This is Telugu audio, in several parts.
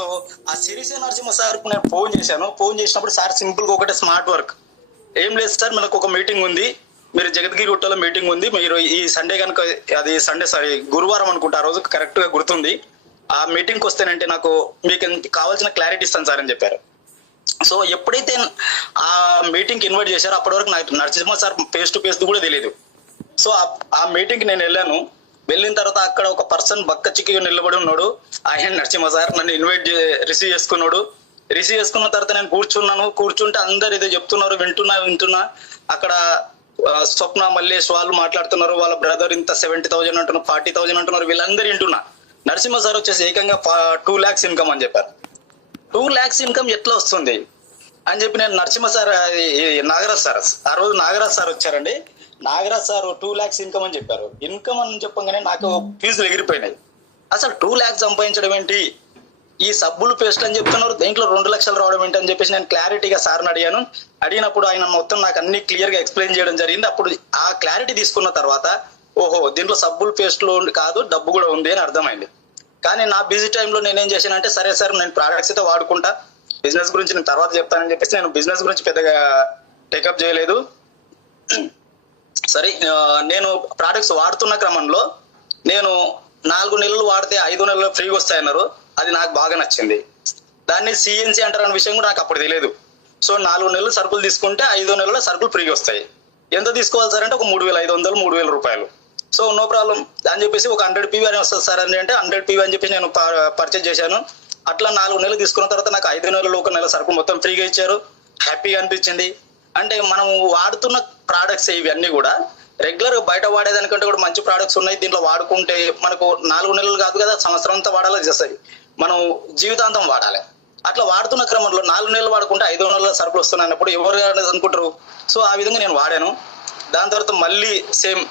సో ఆ సిరిసే నరసింహ సార్కు నేను ఫోన్ చేశాను. ఫోన్ చేసినప్పుడు సార్ సింపుల్గా ఒకటే స్మార్ట్ వర్క్, ఏం లేదు సార్ మనకు ఒక మీటింగ్ ఉంది, మీరు జగద్గిరి గుట్టలో మీటింగ్ ఉంది, మీరు ఈ సండే కనుక, అది సండే సారీ గురువారం అనుకుంటా, ఆ రోజు కరెక్ట్గా గుర్తుంది, ఆ మీటింగ్కి వస్తేనంటే నాకు మీకు కావాల్సిన క్లారిటీ ఇస్తాను సార్ అని చెప్పారు. సో ఎప్పుడైతే ఆ మీటింగ్కి ఇన్వైట్ చేశారో అప్పటి వరకు నాకు Narasimha sir face to face కూడా తెలియదు. సో ఆ మీటింగ్కి నేను వెళ్ళాను. వెళ్ళిన తర్వాత అక్కడ ఒక పర్సన్ బక్క చిక్కి నిలబడి ఉన్నాడు, ఆయన నరసింహ సార్ నన్ను రిసీవ్ చేసుకున్నాడు. రిసీవ్ చేసుకున్న తర్వాత నేను కూర్చుంటే అందరు ఇదే చెప్తున్నారు, వింటున్నా. అక్కడ స్వప్న మల్లేష్ వాళ్ళు మాట్లాడుతున్నారు, వాళ్ళ బ్రదర్ ఇంత 70,000 అంటున్నారు, 40,000 అంటున్నారు, వీళ్ళందరూ వింటున్నా. నరసింహ సార్ వచ్చేసి ఏకంగా 2 lakhs ఇన్కమ్ అని చెప్పారు. 2 lakhs ఇన్కమ్ ఎట్లా వస్తుంది అని చెప్పి నేను నరసింహ సార్, నాగరాజ్ సార్, ఆ రోజు నాగరాజ్ సార్ వచ్చారండి. నాగరాజ్ సార్ 2 lakhs ఇన్కమ్ అని చెప్పారు. ఇన్కమ్ అని చెప్పగానే నాకు ఫీజులు ఎగిరిపోయినాయి. అసలు 2 lakhs సంపాదించడం ఏంటి, ఈ సబ్బులు పేస్ట్ అని చెప్తున్నారు, దీంట్లో 2 లక్షలు రావడం ఏంటి అని చెప్పేసి నేను క్లారిటీగా సార్ని అడిగినప్పుడు ఆయన మొత్తం నాకు అన్ని క్లియర్ గా ఎక్స్ప్లెయిన్ చేయడం జరిగింది. అప్పుడు ఆ క్లారిటీ తీసుకున్న తర్వాత ఓహో దీంట్లో సబ్బులు పేస్ట్లు కాదు డబ్బు కూడా ఉంది అని అర్థమైంది. కానీ నా బిజీ టైంలో నేనేం చేశానంటే, సరే సార్ నేను ప్రోడక్ట్స్ అయితే వాడుకుంటా, బిజినెస్ గురించి నేను తర్వాత చెప్తానని చెప్పేసి నేను బిజినెస్ గురించి పెద్దగా టేకప్ చేయలేదు. సరే నేను ప్రోడక్ట్స్ వాడుతున్న క్రమంలో నేను 4 నెలలు వాడితే 5 నెలలు ఫ్రీగా వస్తాయన్నారు. అది నాకు బాగా నచ్చింది. దాన్ని సిఎన్సి అంటారన్న విషయం కూడా నాకు అప్పుడు తెలియదు. సో 4 నెలలు సరుకులు తీసుకుంటే 5వ నెలలో సరుకులు ఫ్రీగా వస్తాయి. ఎంత తీసుకోవాలి సార్ అంటే ఒక 3,500 3,000 రూపాయలు. సో నో ప్రాబ్లం అని చెప్పేసి ఒక 100 PV అని వస్తుంది సార్ అని అంటే 100 PV అని చెప్పేసి నేను పర్చేజ్ చేశాను. అట్లా 4 నెలలు తీసుకున్న తర్వాత నాకు 5 నెలలు 1 నెల సరుకు మొత్తం ఫ్రీగా ఇచ్చారు. హ్యాపీగా అనిపించింది. అంటే మనం వాడుతున్న ప్రోడక్ట్స్ ఇవన్నీ కూడా రెగ్యులర్ గా బయట వాడేదానికంటే కూడా మంచి ప్రోడక్ట్స్ ఉన్నాయి. దీంట్లో వాడుకుంటే మనకు 4 నెలలు కాదు కదా, సంవత్సరం అంతా వాడాలి చేస్తాయి, మనం జీవితాంతం వాడాలి. అట్లా వాడుతున్న క్రమంలో 4 నెలలు వాడుకుంటే 5వ నెలల సరుకులు వస్తున్నప్పుడు ఎవరు అనుకుంటారు. సో ఆ విధంగా నేను వాడాను. దాని తర్వాత మళ్ళీ సేమ్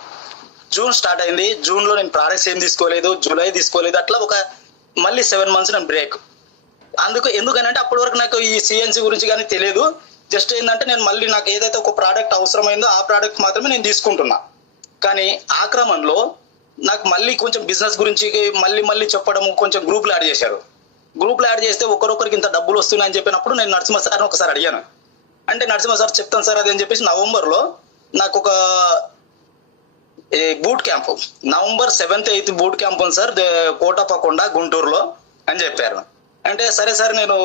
జూన్ స్టార్ట్ అయింది. జూన్ లో నేను ప్రోడక్ట్స్ ఏం తీసుకోలేదు, జూలై తీసుకోలేదు. అట్లా ఒక మళ్ళీ 7 months నేను బ్రేక్. ఎందుకనంటే అప్పటి వరకు నాకు ఈ సిఎన్సి గురించి కానీ తెలియదు. జస్ట్ ఏంటంటే నేను మళ్ళీ నాకు ఏదైతే ఒక ప్రోడక్ట్ అవసరమైందో ఆ ప్రోడక్ట్ మాత్రమే నేను తీసుకుంటున్నా. కానీ ఆ క్రమంలో నాకు మళ్ళీ కొంచెం బిజినెస్ గురించి మళ్ళీ చెప్పడం, కొంచెం గ్రూప్లు యాడ్ చేశారు. గ్రూప్లు యాడ్ చేస్తే ఒకరొకరికి ఇంత డబ్బులు వస్తున్నాయని చెప్పినప్పుడు నేను నరసింహ సార్ని ఒకసారి అడిగాను. అంటే నరసింహ సార్ చెప్తాను సార్ అది అని చెప్పేసి నవంబర్లో నాకు ఒక boot camp, November 7th 8th boot camp ఉంది సార్ కోటప్పకొండ గుంటూరులో అని చెప్పారు. అంటే సరే సార్ నేను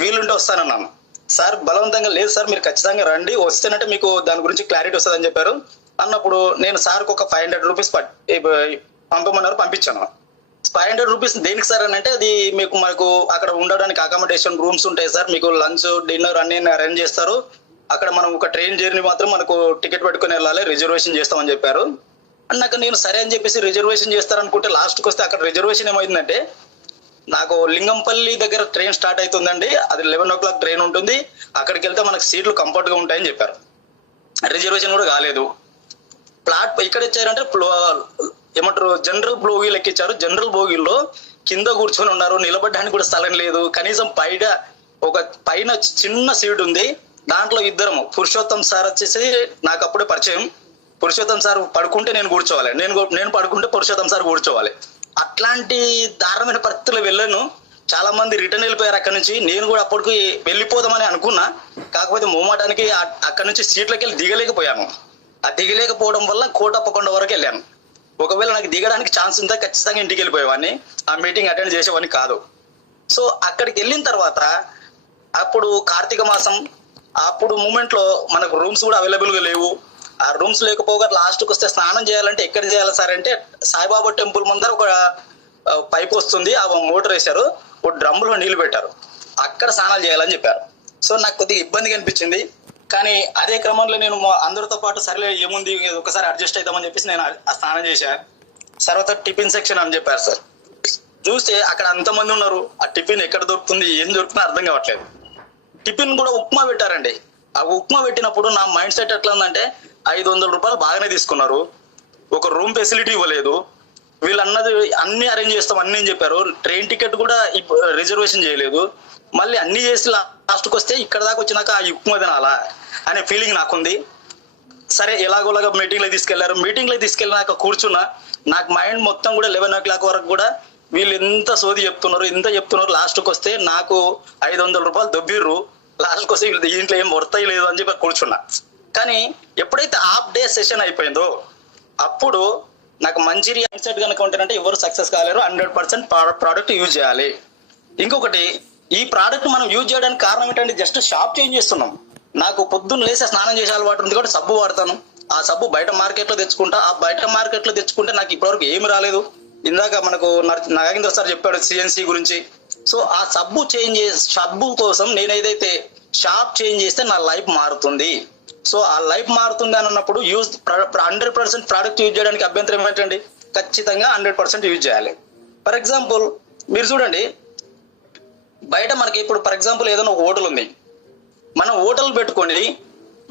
వీలుంటే వస్తానన్నాను. సార్ బలవంతంగా లేదు సార్ మీరు ఖచ్చితంగా రండి, వస్తేనంటే మీకు దాని గురించి క్లారిటీ వస్తుంది అని చెప్పారు. అన్నప్పుడు నేను సార్కి ఒక 500 రూపీస్ పంపమన్నారు, పంపించాను. 500 రూపీస్ దేనికి సార్ అని అంటే, అది మనకు అక్కడ ఉండడానికి అకామిడేషన్ రూమ్స్ ఉంటాయి సార్, మీకు లంచ్ డిన్నర్ అన్ని అరేంజ్ చేస్తారు. అక్కడ మనం ఒక ట్రైన్ జర్నీ మాత్రం మనకు టికెట్ పెట్టుకుని వెళ్ళాలి, రిజర్వేషన్ చేస్తామని చెప్పారు. అన్నాక నేను సరే అని చెప్పేసి రిజర్వేషన్ చేస్తారనుకుంటే లాస్ట్కి వస్తే అక్కడ రిజర్వేషన్ ఏమైందంటే, నాకు లింగంపల్లి దగ్గర ట్రైన్ స్టార్ట్ అవుతుందండి, అది 11 o'clock ట్రైన్ ఉంటుంది, అక్కడికి వెళ్తే మనకు సీట్లు కంఫర్ట్ గా ఉంటాయని చెప్పారు. రిజర్వేషన్ కూడా కాలేదు. ఇక్కడ ఇచ్చారంటే ఏమంటారు జనరల్ బోగీలు ఎక్కించారు. జనరల్ బోగీల్లో కింద కూర్చొని ఉన్నారు, నిలబడడానికి కూడా స్థలం లేదు. కనీసం పైన చిన్న సీట్ ఉంది, దాంట్లో ఇద్దరము. పురుషోత్తం సార్ వచ్చేసి నాకు అప్పుడే పరిచయం. పురుషోత్తం సార్ పడుకుంటే నేను కూర్చోవాలి, నేను పడుకుంటే పురుషోత్తం సార్ కూర్చోవాలి. అట్లాంటి దారుణమైన పరిస్థితుల్లో వెళ్ళాను. చాలా మంది రిటర్న్ వెళ్ళిపోయారు అక్కడ నుంచి. నేను కూడా అప్పటికి వెళ్ళిపోదామని అనుకున్నా, కాకపోతే మోమాటానికి అక్కడ నుంచి సీట్లకి వెళ్ళి దిగలేకపోయాను. ఆ దిగలేకపోవడం వల్ల కోటప్పకొండ వరకు వెళ్ళాను. ఒకవేళ నాకు దిగడానికి ఛాన్స్ ఉంటే ఖచ్చితంగా ఇంటికి వెళ్ళిపోయేవాడిని, ఆ మీటింగ్ అటెండ్ చేసేవాడిని కాదు. సో అక్కడికి వెళ్ళిన తర్వాత అప్పుడు కార్తీక మాసం, అప్పుడు మూమెంట్ లో మనకు రూమ్స్ కూడా అవైలబుల్ గా లేవు. ఆ రూమ్స్ లేకపోగా లాస్ట్కి వస్తే స్నానం చేయాలంటే ఎక్కడ చేయాలి సార్ అంటే, సాయిబాబా టెంపుల్ ముందర ఒక పైప్ వస్తుంది, ఆ మోటార్ వేశారు, ఒక డ్రమ్ములో నీళ్లు పెట్టారు, అక్కడ స్నానాలు చేయాలని చెప్పారు. సో నాకు కొద్దిగా ఇబ్బందిగా అనిపించింది. కానీ అదే క్రమంలో నేను అందరితో పాటు సరేలే ఏముంది ఒకసారి అడ్జస్ట్ అవుతామని చెప్పేసి నేను ఆ స్నానం చేశాను. తర్వాత టిఫిన్ సెక్షన్ అని చెప్పారు సార్. చూస్తే అక్కడ అంతమంది ఉన్నారు, ఆ టిఫిన్ ఎక్కడ దొరుకుతుంది ఏం దొరుకుతుందో అర్థం కావట్లేదు. టిఫిన్ కూడా ఉప్మా పెట్టారండి. ఆ ఉప్మా పెట్టినప్పుడు నా మైండ్ సెట్ ఎట్లా ఉందంటే, 500 రూపాయలు బాగానే తీసుకున్నారు, ఒక రూమ్ ఫెసిలిటీ ఇవ్వలేదు, వీళ్ళు అన్ని అరేంజ్ చేస్తాం అన్ని చెప్పారు, ట్రైన్ టికెట్ కూడా రిజర్వేషన్ చేయలేదు, మళ్ళీ అన్ని చేసి లాస్ట్కి వస్తే ఇక్కడ దాకా వచ్చినాక ఆ ఉప్మా తినాలా అనే ఫీలింగ్ నాకుంది. సరే ఎలాగోలాగా మీటింగ్లో తీసుకెళ్లారు. మీటింగ్లో తీసుకెళ్ళినాక కూర్చున్నా, నాకు మైండ్ మొత్తం కూడా 11 o'clock వరకు కూడా వీళ్ళు ఎంత సోది చెప్తున్నారు, ఇంత చెప్తున్నారు, లాస్ట్కి వస్తే నాకు 500 రూపాయలు దొబ్బిర్రు, లాస్ట్కి వస్తే వీళ్ళు దీంట్లో ఏం వర్తాయి లేదు అని చెప్పి కూర్చున్నా. కానీ ఎప్పుడైతే హాఫ్ డే సెషన్ అయిపోయిందో అప్పుడు నాకు మంచి మైండ్ సెట్ కనుక ఉంటేనంటే ఎవరు సక్సెస్ కాలేరు. 100% ప్రోడక్ట్ యూజ్ చేయాలి. ఇంకొకటి, ఈ ప్రోడక్ట్ మనం యూజ్ చేయడానికి కారణం ఏంటంటే జస్ట్ షాప్ చేంజ్ చేస్తున్నాం. నాకు పొద్దున్న లేసే స్నానం చేసే అలవాటు ఉంది కాబట్టి సబ్బు వాడతాను. ఆ సబ్బు బయట మార్కెట్లో తెచ్చుకుంటా. ఆ బయట మార్కెట్లో తెచ్చుకుంటే నాకు ఇప్పటివరకు ఏమి రాలేదు. ఇందాక మనకు నాగేంద్ర సార్ చెప్పాడు సిఎన్సి గురించి. సో ఆ సబ్బు కోసం నేను ఏదైతే షాప్ చేంజ్ చేస్తే నా లైఫ్ మారుతుంది. సో ఆ లైఫ్ మారుతుంది అని అన్నప్పుడు 100% ప్రోడక్ట్ యూజ్ చేయడానికి అభ్యంతరం ఏంటండి? ఖచ్చితంగా 100% యూజ్ చేయాలి. ఫర్ ఎగ్జాంపుల్ మీరు చూడండి, బయట మనకి ఇప్పుడు ఫర్ ఎగ్జాంపుల్ ఏదైనా ఒక హోటల్ ఉంది, మనం హోటల్ పెట్టుకొని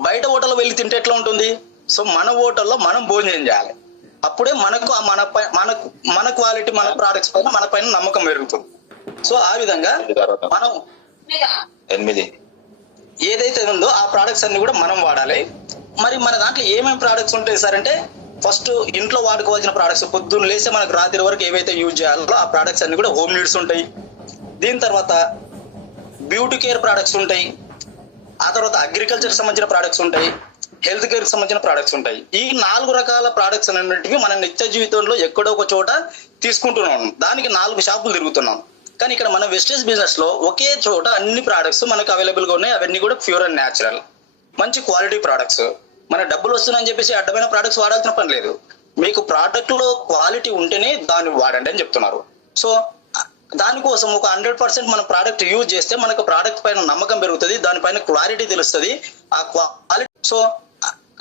బయట హోటల్ వెళ్ళి తింటే ఎట్లా ఉంటుంది? సో మన హోటల్లో మనం భోజనం చేయాలి. అప్పుడే మనకు మన క్వాలిటీ, మన ప్రోడక్ట్స్ పైన మన పైన నమ్మకం పెరుగుతుంది. సో ఆ విధంగా మనం ఏదైతే ఉందో ఆ ప్రోడక్ట్స్ అన్ని కూడా మనం వాడాలి. మరి మన దాంట్లో ఏమేమి ప్రోడక్ట్స్ ఉంటాయి సార్ అంటే, ఫస్ట్ ఇంట్లో వాడుకోవాల్సిన ప్రోడక్ట్స్, పొద్దున్న లేసే మనకు రాత్రి వరకు ఏవైతే యూజ్ చేయాలో ఆ ప్రోడక్ట్స్ అన్ని కూడా హోమ్ నీడ్స్ ఉంటాయి. దీని తర్వాత బ్యూటీ కేర్ ప్రోడక్ట్స్ ఉంటాయి. ఆ తర్వాత అగ్రికల్చర్ సంబంధించిన ప్రోడక్ట్స్ ఉంటాయి, హెల్త్ కేర్ సంబంధించిన ప్రోడక్ట్స్ ఉంటాయి. ఈ 4 రకాల ప్రోడక్ట్స్ అన్నింటివి మన నిత్య జీవితంలో ఎక్కడో ఒక చోట తీసుకుంటున్నాం. దానికి 4 షాపులు తిరుగుతున్నాం. కానీ ఇక్కడ మన వెస్టేజ్ బిజినెస్ లో ఒకే చోట అన్ని ప్రోడక్ట్స్ మనకు అవైలబుల్ గా ఉన్నాయి. అవన్నీ కూడా ప్యూర్ అండ్ న్యాచురల్, మంచి క్వాలిటీ ప్రోడక్ట్స్. మన డబ్బులు వస్తున్నాయని చెప్పేసి అడ్డమైన ప్రోడక్ట్స్ వాడాల్సిన పని లేదు. మీకు ప్రోడక్ట్ లో క్వాలిటీ ఉంటేనే దాన్ని వాడండి అని చెప్తున్నారు. సో దానికోసం ఒక 100% మన ప్రోడక్ట్ యూజ్ చేస్తే మనకు ప్రోడక్ట్ పైన నమ్మకం పెరుగుతుంది, దానిపైన క్వాలిటీ తెలుస్తుంది. ఆ క్వాలిటీ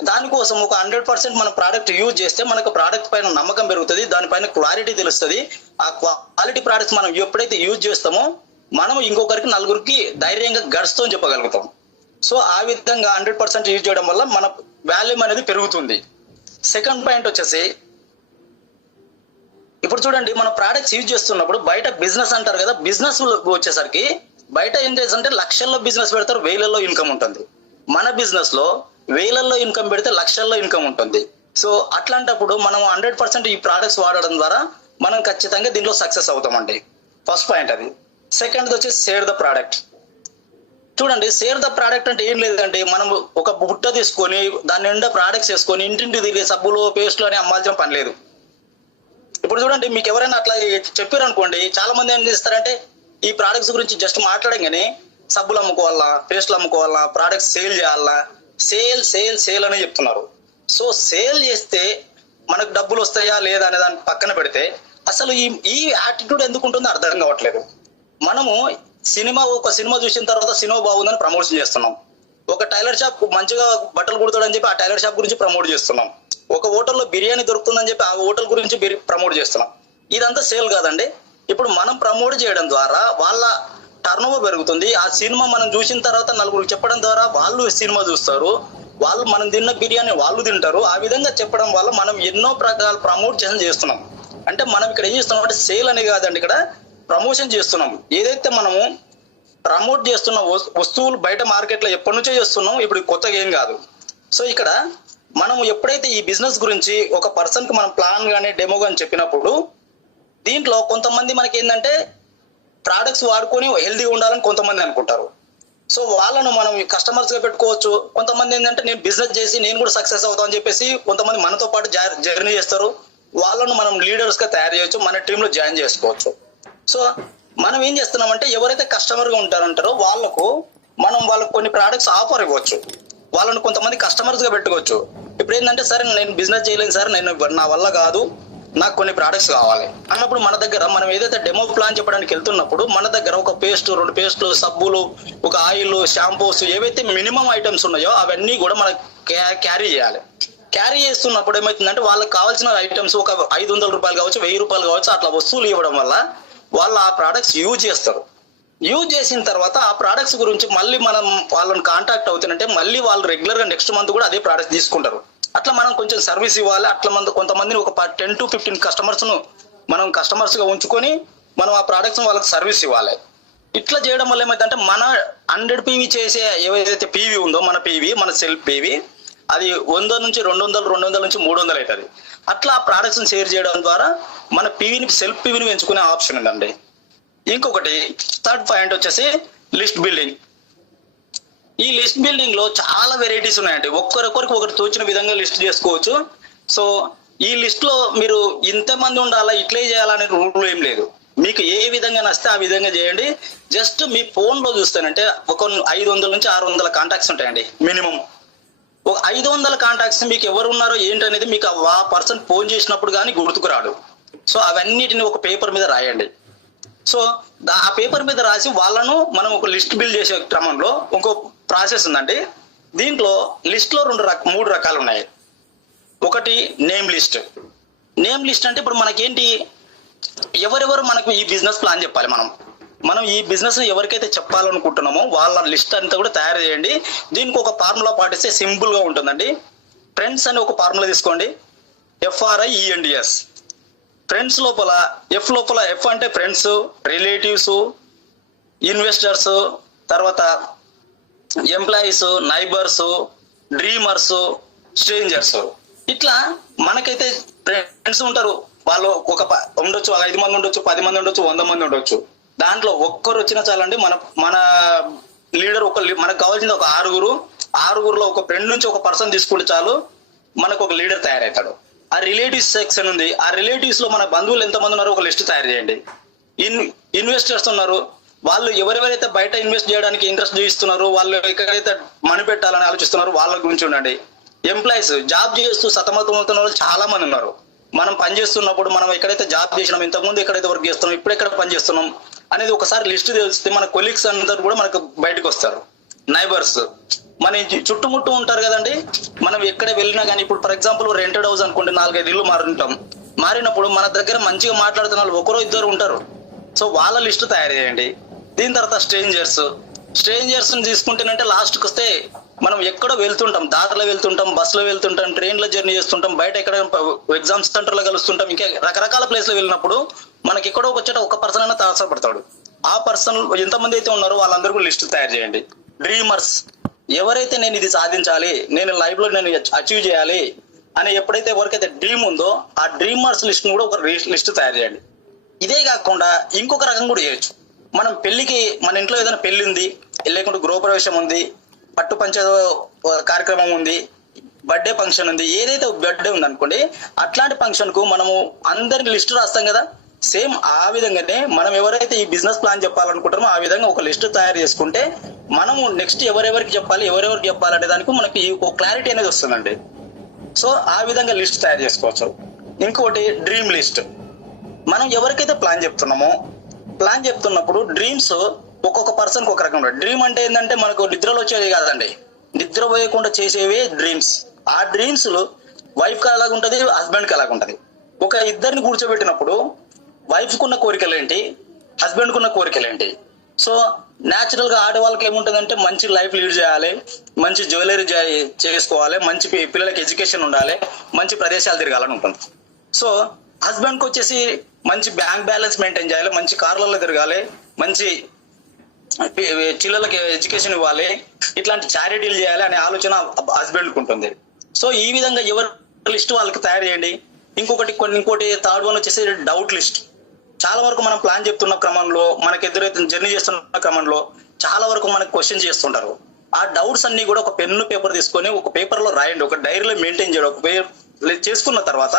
దానికోసం ఒక 100% మన ప్రోడక్ట్ యూజ్ చేస్తే మనకు ప్రోడక్ట్ పైన నమ్మకం పెరుగుతుంది, దానిపైన క్వాలిటీ తెలుస్తుంది. ఆ క్వాలిటీ ప్రోడక్ట్స్ మనం ఎప్పుడైతే యూజ్ చేస్తామో మనం ఇంకొకరికి, నలుగురికి ధైర్యంగా గడుస్తూ చెప్పగలుగుతాం. సో ఆ విధంగా 100% యూజ్ చేయడం వల్ల మన వాల్యూమ్ అనేది పెరుగుతుంది. సెకండ్ పాయింట్ వచ్చేసి, ఇప్పుడు చూడండి, మన ప్రోడక్ట్స్ యూజ్ చేస్తున్నప్పుడు బయట బిజినెస్ అంటారు కదా, బిజినెస్ వచ్చేసరికి బయట ఏం చేస్తుంటే లక్షల్లో బిజినెస్ పెడతారు, వేలల్లో ఇన్కమ్ ఉంటుంది. మన బిజినెస్ లో వేలల్లో ఇన్కమ్ పెడితే లక్షల్లో ఇన్కమ్ ఉంటుంది. సో అట్లాంటప్పుడు మనం 100% ఈ ప్రోడక్ట్స్ వాడడం ద్వారా మనం ఖచ్చితంగా దీంట్లో సక్సెస్ అవుతామండి. ఫస్ట్ పాయింట్ అది. సెకండ్ వచ్చేసి షేర్ ద ప్రోడక్ట్. చూడండి, షేర్ ద ప్రోడక్ట్ అంటే ఏం లేదంటే, మనం ఒక బుట్ట తీసుకొని దాని నిండా ప్రోడక్ట్స్ వేసుకొని ఇంటింటి తిరిగి సబ్బులు పేస్టులు అని అమ్మాల్సిన పని లేదు. ఇప్పుడు చూడండి, మీకు ఎవరైనా అట్లా చెప్పారు అనుకోండి, చాలా మంది ఏం చేస్తారంటే ఈ ప్రోడక్ట్స్ గురించి జస్ట్ మాట్లాడంగానే సబ్బులు అమ్ముకోవాలా, పేస్టులు అమ్ముకోవాలా, ప్రోడక్ట్స్ సేల్ చేయాలా, సేల్ సేల్ సేల్ అని చెప్తున్నారు. సో సేల్ చేస్తే మనకు డబ్బులు వస్తాయా లేదా అనే దాన్ని పక్కన పెడితే అసలు ఈ యాటిట్యూడ్ ఎందుకు ఉంటుందో అర్థం కావట్లేదు. మనము ఒక సినిమా చూసిన తర్వాత సినిమా బాగుందని ప్రమోషన్ చేస్తున్నాం. ఒక టైలర్ షాప్ మంచిగా బట్టలు కుడతాడని చెప్పి ఆ టైలర్ షాప్ గురించి ప్రమోట్ చేస్తున్నాం. ఒక హోటల్లో బిర్యానీ దొరుకుతుందని చెప్పి ఆ హోటల్ గురించి ప్రమోట్ చేస్తున్నాం. ఇదంతా సేల్ కాదండి. ఇప్పుడు మనం ప్రమోట్ చేయడం ద్వారా వాళ్ళ టర్నోవర్ పెరుగుతుంది. ఆ సినిమా మనం చూసిన తర్వాత నలుగురికి చెప్పడం ద్వారా వాళ్ళు సినిమా చూస్తారు, వాళ్ళు మనం తిన్న బిర్యానీ వాళ్ళు తింటారు. ఆ విధంగా చెప్పడం వల్ల మనం ఎన్నో ప్రకారాల ప్రమోషన్ చేస్తున్నాం. అంటే మనం ఇక్కడ ఏం చేస్తున్నాం అంటే సేల్ అని కాదండి, ఇక్కడ ప్రమోషన్ చేస్తున్నాం. ఏదైతే మనము ప్రమోట్ చేస్తున్న వస్తువులు బయట మార్కెట్లో ఎప్పటి నుంచో చేస్తున్నాం, ఇప్పుడు కొత్తగా ఏం కాదు. సో ఇక్కడ మనం ఎప్పుడైతే ఈ బిజినెస్ గురించి ఒక పర్సన్ కి మనం ప్లాన్ కానీ డెమో కానీ చెప్పినప్పుడు దీంట్లో కొంతమంది మనకి ఏంటంటే ప్రోడక్ట్స్ వాడుకొని హెల్తీగా ఉండాలని కొంతమంది అనుకుంటారు. సో వాళ్ళను మనం కస్టమర్స్ గా పెట్టుకోవచ్చు. కొంతమంది ఏంటంటే నేను బిజినెస్ చేసి నేను కూడా సక్సెస్ అవుతాం అని చెప్పేసి కొంతమంది మనతో పాటు జర్నీ చేస్తారు. వాళ్ళను మనం లీడర్స్ గా తయారు చేయొచ్చు, మన టీంలో జాయిన్ చేసుకోవచ్చు. సో మనం ఏం చేస్తున్నామంటే ఎవరైతే కస్టమర్ గా ఉంటారంటారో వాళ్ళకు కొన్ని ప్రోడక్ట్స్ ఆఫర్ ఇవ్వచ్చు, వాళ్ళని కొంతమంది కస్టమర్స్ గా పెట్టుకోవచ్చు. ఇప్పుడు ఏంటంటే సరే నేను బిజినెస్ చేయలేను సార్, నా వల్ల కాదు, నాకు కొన్ని ప్రోడక్ట్స్ కావాలి అన్నప్పుడు మన దగ్గర మనం ఏదైతే డెమో ప్లాన్ చెప్పడానికి వెళ్తున్నప్పుడు మన దగ్గర ఒక పేస్ట్, 2 పేస్టులు, సబ్బులు, ఒక ఆయిల్, షాంపూస్, ఏవైతే మినిమం ఐటమ్స్ ఉన్నాయో అవన్నీ కూడా మనం క్యారీ చేయాలి. క్యారీ చేస్తున్నప్పుడు ఏమవుతుందంటే వాళ్ళకి కావాల్సిన ఐటమ్స్ ఒక 500 రూపాయలు కావచ్చు, 1000 రూపాయలు కావచ్చు, అట్లా వస్తువులు ఇవ్వడం వల్ల వాళ్ళు ఆ ప్రోడక్ట్స్ యూజ్ చేస్తారు. యూజ్ చేసిన తర్వాత ఆ ప్రోడక్ట్స్ గురించి మళ్ళీ మనం వాళ్ళని కాంటాక్ట్ అవుతుందంటే మళ్ళీ వాళ్ళు రెగ్యులర్ గా నెక్స్ట్ మంత్ కూడా అదే ప్రోడక్ట్ తీసుకుంటారు. అట్లా మనం కొంచెం సర్వీస్ ఇవ్వాలి. అట్లా కొంతమందిని ఒక 10 to 15 కస్టమర్స్ ను మనం కస్టమర్స్ గా ఉంచుకొని మనం ఆ ప్రోడక్ట్స్ వాళ్ళకి సర్వీస్ ఇవ్వాలి. ఇట్లా చేయడం వల్ల ఏమైందంటే మన 100 PV చేసే ఏదైతే PV ఉందో మన సెల్ఫ్ PV అది 100 నుంచి 200, 200 నుంచి 300 అవుతుంది. అట్లా ఆ ప్రోడక్ట్స్ షేర్ చేయడం ద్వారా మన పివిని సెల్ఫ్ పివిని పెంచుకునే ఆప్షన్ ఉందండి. ఇంకొకటి థర్డ్ పాయింట్ వచ్చేసి లిస్ట్ బిల్డింగ్. ఈ లిస్ట్ బిల్డింగ్ లో చాలా వెరైటీస్ ఉన్నాయండి. ఒక్కరొకరికి ఒకటి తోచిన విధంగా లిస్ట్ చేసుకోవచ్చు. సో ఈ లిస్ట్ లో మీరు ఇంతమంది ఉండాలా, ఇట్లే చేయాలనే రూల్ ఏం లేదు. మీకు ఏ విధంగా నచ్చితే ఆ విధంగా చేయండి. జస్ట్ మీ ఫోన్ లో చూస్తానంటే ఒక 500 నుంచి 600 కాంటాక్ట్స్ ఉంటాయండి మినిమం. ఒక 500 కాంటాక్ట్స్ మీకు ఎవరు ఉన్నారో ఏంటనేది మీకు ఆ పర్సన్ ఫోన్ చేసినప్పుడు కానీ గుర్తుకు రాడు. సో అవన్నిటిని ఒక పేపర్ మీద రాయండి. సో ఆ పేపర్ మీద రాసి వాళ్ళను మనం ఒక లిస్ట్ బిల్డ్ చేసే క్రమంలో ఇంకో ప్రాసెస్ ఉందండి. దీంట్లో లిస్ట్ లో 3 రకాలు ఉన్నాయి. ఒకటి నేమ్ లిస్ట్. నేమ్ లిస్ట్ అంటే ఇప్పుడు మనకేంటి, ఎవరెవరు మనకు ఈ బిజినెస్ ప్లాన్ చెప్పాలి. మనం ఈ బిజినెస్ ఎవరికైతే చెప్పాలనుకుంటున్నామో వాళ్ళ లిస్ట్ అంతా కూడా తయారు చేయండి. దీనికి ఒక ఫార్ములా పాటిస్తే సింపుల్ గా ఉంటుందండి. ఫ్రెండ్స్ అని ఒక ఫార్ములా తీసుకోండి, FRIENDS. ఫ్రెండ్స్ లోపల ఎఫ్ అంటే ఫ్రెండ్స్, రిలేటివ్స్, ఇన్వెస్టర్స్, తర్వాత ఎంప్లాయీస్, నైబర్స్, డ్రీమర్స్, స్ట్రేంజర్స్. ఇట్లా మనకైతే ఫ్రెండ్స్ ఉంటారు. వాళ్ళు ఉండొచ్చు, 5 మంది ఉండొచ్చు, 10 మంది ఉండొచ్చు, 100 మంది ఉండొచ్చు. దాంట్లో ఒక్కరు వచ్చినా చాలండి. మన లీడర్ మనకు కావాల్సింది ఒక 6గురులో ఒక ఫ్రెండ్ నుంచి ఒక పర్సన్ తీసుకుంటే చాలు, మనకు ఒక లీడర్ తయారవుతాడు. ఆ రిలేటివ్స్ సెక్షన్ ఉంది. ఆ రిలేటివ్స్ లో మన బంధువులు ఎంతమంది ఉన్నారో ఒక లిస్ట్ తయారు చేయండి. ఇన్వెస్టర్స్ ఉన్నారు, వాళ్ళు ఎవరెవరైతే బయట ఇన్వెస్ట్ చేయడానికి ఇంట్రెస్ట్ చూపిస్తున్నారు, వాళ్ళు ఎక్కడైతే మనీ పెట్టాలని ఆలోచిస్తున్నారు వాళ్ళ గురించి ఉండండి. ఎంప్లాయీస్, జాబ్ చేస్తూ సతమతం అవుతున్న వాళ్ళు చాలా మంది ఉన్నారు. మనం పని చేస్తున్నప్పుడు మనం ఎక్కడైతే జాబ్ చేసినాం, ఇంతకుముందు ఎక్కడైతే వర్క్ చేస్తున్నాం, ఇప్పుడు ఎక్కడ పని చేస్తున్నాం అనేది ఒకసారి లిస్ట్ తెలిస్తే మన కొలీగ్స్ అందరూ కూడా మనకు బయటకు వస్తారు. నైబర్స్, మన చుట్టుముట్టు ఉంటారు కదండి. మనం ఎక్కడ వెళ్ళినా కానీ, ఇప్పుడు ఫర్ ఎగ్జాంపుల్ రెంటెడ్ హౌస్ అనుకుంటే 4-5 ఇల్లు మారినప్పుడు మన దగ్గర మంచిగా మాట్లాడుతున్న వాళ్ళు ఒకరో ఇద్దరు ఉంటారు. సో వాళ్ళ లిస్ట్ తయారు చేయండి. దీని తర్వాత స్ట్రేంజర్స్ తీసుకుంటేనంటే లాస్ట్కి వస్తే మనం ఎక్కడో వెళ్తుంటాం, దారిలో వెళ్తుంటాం, బస్సులో వెళ్తుంటాం, ట్రైన్లో జర్నీ చేస్తుంటాం, బయట ఎక్కడ ఎగ్జామ్ సెంటర్లో కలుస్తుంటాం, ఇంకా రకరకాల ప్లేస్లో వెళ్ళినప్పుడు మనకి ఎక్కడో వచ్చేట ఒక పర్సన్ అయినా తారసపడతాడు. ఆ పర్సన్ ఎంతమంది అయితే ఉన్నారో వాళ్ళందరూ కూడా లిస్ట్ తయారు చేయండి. డ్రీమర్స్, ఎవరైతే నేను ఇది సాధించాలి, నేను లైఫ్ లో నేను అచీవ్ చేయాలి అని ఎప్పుడైతే ఎవరికైతే డ్రీమ్ ఉందో ఆ డ్రీమర్స్ లిస్ట్ కూడా ఒక లిస్ట్ తయారు చేయండి. ఇదే కాకుండా ఇంకొక రకం కూడా చేయొచ్చు. మనం పెళ్లికి, మన ఇంట్లో ఏదైనా పెళ్లి ఉంది, లేకుంటే గృహప్రవేశం ఉంది, పట్టు పంచ కార్యక్రమం ఉంది, బర్త్డే ఫంక్షన్ ఉంది, ఏదైతే బర్త్డే ఉంది అనుకోండి, అట్లాంటి ఫంక్షన్ కు మనము అందరికి లిస్ట్ రాస్తాం కదా. సేమ్ ఆ విధంగానే మనం ఎవరైతే ఈ బిజినెస్ ప్లాన్ చెప్పాలనుకుంటామో ఆ విధంగా ఒక లిస్ట్ తయారు చేసుకుంటే మనము నెక్స్ట్ ఎవరెవరికి చెప్పాలనే దానికి మనకి ఒక క్లారిటీ అనేది వస్తుందండి. సో ఆ విధంగా లిస్ట్ తయారు చేసుకోవచ్చు. ఇంకోటి డ్రీమ్ లిస్ట్. మనం ఎవరికైతే ప్లాన్ చెప్తున్నప్పుడు డ్రీమ్స్ ఒక్కొక్క పర్సన్ ఒక రకం. డ్రీమ్ అంటే ఏంటంటే మనకు నిద్రలో వచ్చేది కాదండి, నిద్ర పోయకుండా చేసేవే డ్రీమ్స్. ఆ డ్రీమ్స్ వైఫ్ కి అలాగుంటది, హస్బెండ్ కి అలాగుంటది. ఒక ఇద్దరిని కూర్చోబెట్టినప్పుడు వైఫ్ కున్న కోరికలు ఏంటి, హస్బెండ్ కున్న కోరికలు ఏంటి. సో న్యాచురల్ గా ఆడవాళ్ళకి ఏముంటుందంటే మంచి లైఫ్ లీడ్ చేయాలి, మంచి జ్యువెలరీ చేసుకోవాలి, మంచి పిల్లలకి ఎడ్యుకేషన్ ఉండాలి, మంచి ప్రదేశాలు తిరగాలని ఉంటుంది. సో హస్బెండ్ కి వచ్చేసి మంచి బ్యాంక్ బ్యాలెన్స్ మెయింటైన్ చేయాలి, మంచి కార్లలో తిరగాలి, మంచి పిల్లలకి ఎడ్యుకేషన్ ఇవ్వాలి, ఇట్లాంటి చారిటీలు చేయాలి అనే ఆలోచన హస్బెండ్ కు ఉంటుంది. సో ఈ విధంగా ఎవరి లిస్ట్ వాళ్ళకి తయారు చేయండి. ఇంకోటి థర్డ్ వన్ వచ్చేసి డౌట్ లిస్ట్. చాలా వరకు మనం ప్లాన్ చెప్తున్న క్రమంలో, మనకి ఎదురైతే జర్నీ చేస్తున్న క్రమంలో చాలా వరకు మనకు క్వశ్చన్ చేస్తుంటారు. ఆ డౌట్స్ అన్ని కూడా ఒక పెన్ను పేపర్ తీసుకొని ఒక పేపర్ లో రాయండి, ఒక డైరీలో మెయింటైన్ చేయడం. చేసుకున్న తర్వాత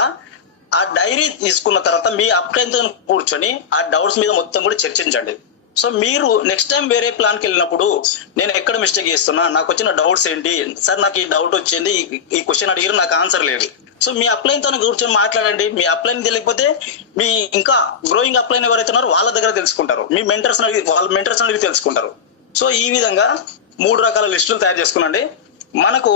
ఆ డైరీ తీసుకున్న తర్వాత మీ అప్లైన్తో కూర్చొని ఆ డౌట్స్ మీద మొత్తం కూడా చర్చించండి. సో మీరు నెక్స్ట్ టైం వేరే ప్లాన్కి వెళ్ళినప్పుడు నేను ఎక్కడ మిస్టేక్ చేస్తున్నా, నాకు వచ్చిన డౌట్స్ ఏంటి సార్, నాకు ఈ డౌట్ వచ్చింది, ఈ క్వశ్చన్ అడిగారు, నాకు ఆన్సర్ లేదు. సో మీ అప్లైన్తో కూర్చొని మాట్లాడండి. మీ అప్లైన్ తెలియకపోతే మీ ఇంకా గ్రోయింగ్ అప్లైన్ ఎవరైతే ఉన్నారో వాళ్ళ దగ్గర తెలుసుకుంటారు, మీ వాళ్ళ మెంటర్స్ అడిగి తెలుసుకుంటారు. సో ఈ విధంగా 3 రకాల లిస్టులు తయారు చేసుకునండి. మనకు